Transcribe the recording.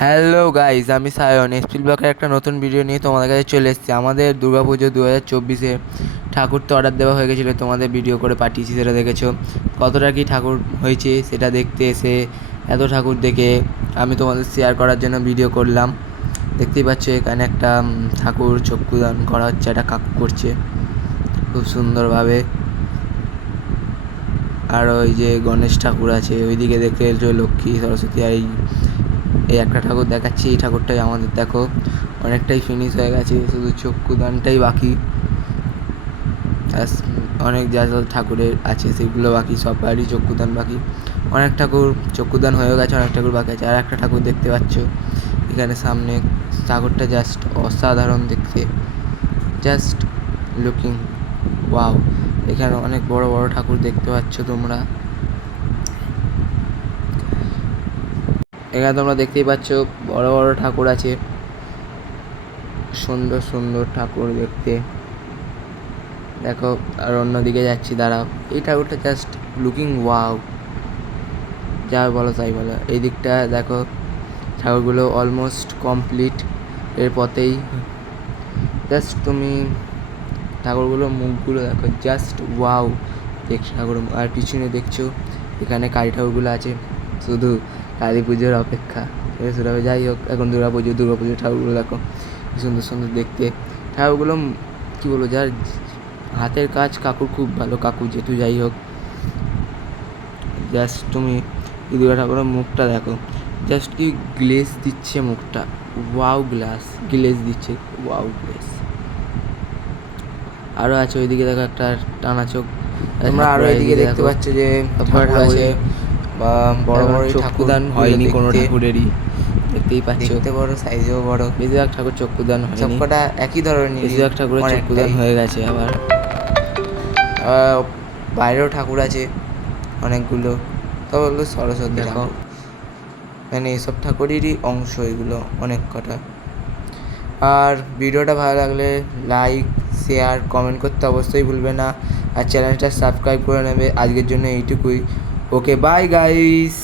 Hello guys, আমি সায়ন এসপিল ব্লকের একটা নতুন ভিডিও নিয়ে তোমাদের কাছে চলে এসেছি। আমাদের দুর্গাপুজো 2024-এ ঠাকুর তো অর্ডার দেওয়া হয়ে গেছিলো, তোমাদের ভিডিও করে পাঠিয়েছি, সেটা দেখেছো। কতটা কি ঠাকুর হয়েছে সেটা দেখতে এসে এত ঠাকুর দেখে আমি তোমাদের শেয়ার করার জন্য ভিডিও করলাম। দেখতেই পাচ্ছ এখানে একটা ঠাকুর চক্ষুদান করা হচ্ছে, একটা কাকু করছে খুব সুন্দরভাবে। আর ওই যে গণেশ ঠাকুর আছে ওইদিকে, দেখতে এলো লক্ষ্মী সরস্বতী। আর এই একটা ঠাকুর দেখাচ্ছি, এই ঠাকুরটাই আমাদের দেখো অনেকটাই ফিনিশ হয়ে গেছে, শুধু চক্ষুদানটাই বাকি। অনেক যা যা ঠাকুরের আছে সেগুলো বাকি, সব বাড়ি চক্ষুদান বাকি। অনেক ঠাকুর চক্ষুদান হয়ে গেছে, অনেক ঠাকুর বাকি আছে। আর একটা ঠাকুর দেখতে পাচ্ছ এখানে সামনে, ঠাকুরটা জাস্ট অসাধারণ দেখতে, জাস্ট লুকিং ওয়াও। এখানে অনেক বড় বড় ঠাকুর দেখতে পাচ্ছ তোমরা। এখানে তোমরা দেখতেই পাচ্ছ বড় বড় ঠাকুর আছে, সুন্দর সুন্দর ঠাকুর দেখতে। দেখো আর অন্যদিকে যাচ্ছি, দাঁড়াও। এই ঠাকুরটা জাস্ট লুকিং ওয়াও, যা বলো তাই বলো। এই দিকটা দেখো, ঠাকুরগুলো অলমোস্ট কমপ্লিট, এর পথেই। জাস্ট তুমি ঠাকুরগুলো মুখগুলো দেখো, জাস্ট ওয়াও দেখছো ঠাকুর। আর পিছনে দেখছো এখানে কালী ঠাকুরগুলো আছে, শুধু কালী পুজোর অপেক্ষা। শুরু হবে, যাই হোক এখন দুর্গাপুজোর ঠাকুরগুলো দেখো কি সুন্দর সুন্দর দেখতে। ঠাকুরগুলো কী বলবো, যার হাতের কাজ কাকুর খুব ভালো, কাকু যেহেতু, যাই হোক। জাস্ট তুমি দুর্গা ঠাকুরের মুখটা দেখো, জাস্ট কি গ্লেজ দিচ্ছে মুখটা, ওয়াও গ্লেজ দিচ্ছে, ওয়াও গ্লেজ। আরও আছে ওইদিকে দেখো একটা টানা চোখ। তোমরা আরও এইদিকে দেখতে পাচ্ছ যে ঠাকুর আছে, বা বড় বড় চক্ষুদান হয়নি কোনো ঠাকুরেরই, দেখতেই পাচ্ছ। দেখতে বড়, সাইজেও বড়। বেশিরভাগ ঠাকুর চক্ষুদান হয়নি, সবকটা একই ধরনের। বেশিরভাগ ঠাকুরের চক্ষুদান হয়ে গেছে। আবার বাইরেও ঠাকুর আছে অনেকগুলো, তবে হলো সরস্বতী ঠাকুর, মানে এইসব ঠাকুরেরই অংশ এগুলো অনেক কটা। আর ভিডিওটা ভালো লাগলে লাইক, শেয়ার, কমেন্ট করতে অবশ্যই ভুলবে না। আর চ্যানেলটা সাবস্ক্রাইব করে নেবে। আজকের জন্য এইটুকুই। ওকে, বাই গাইস।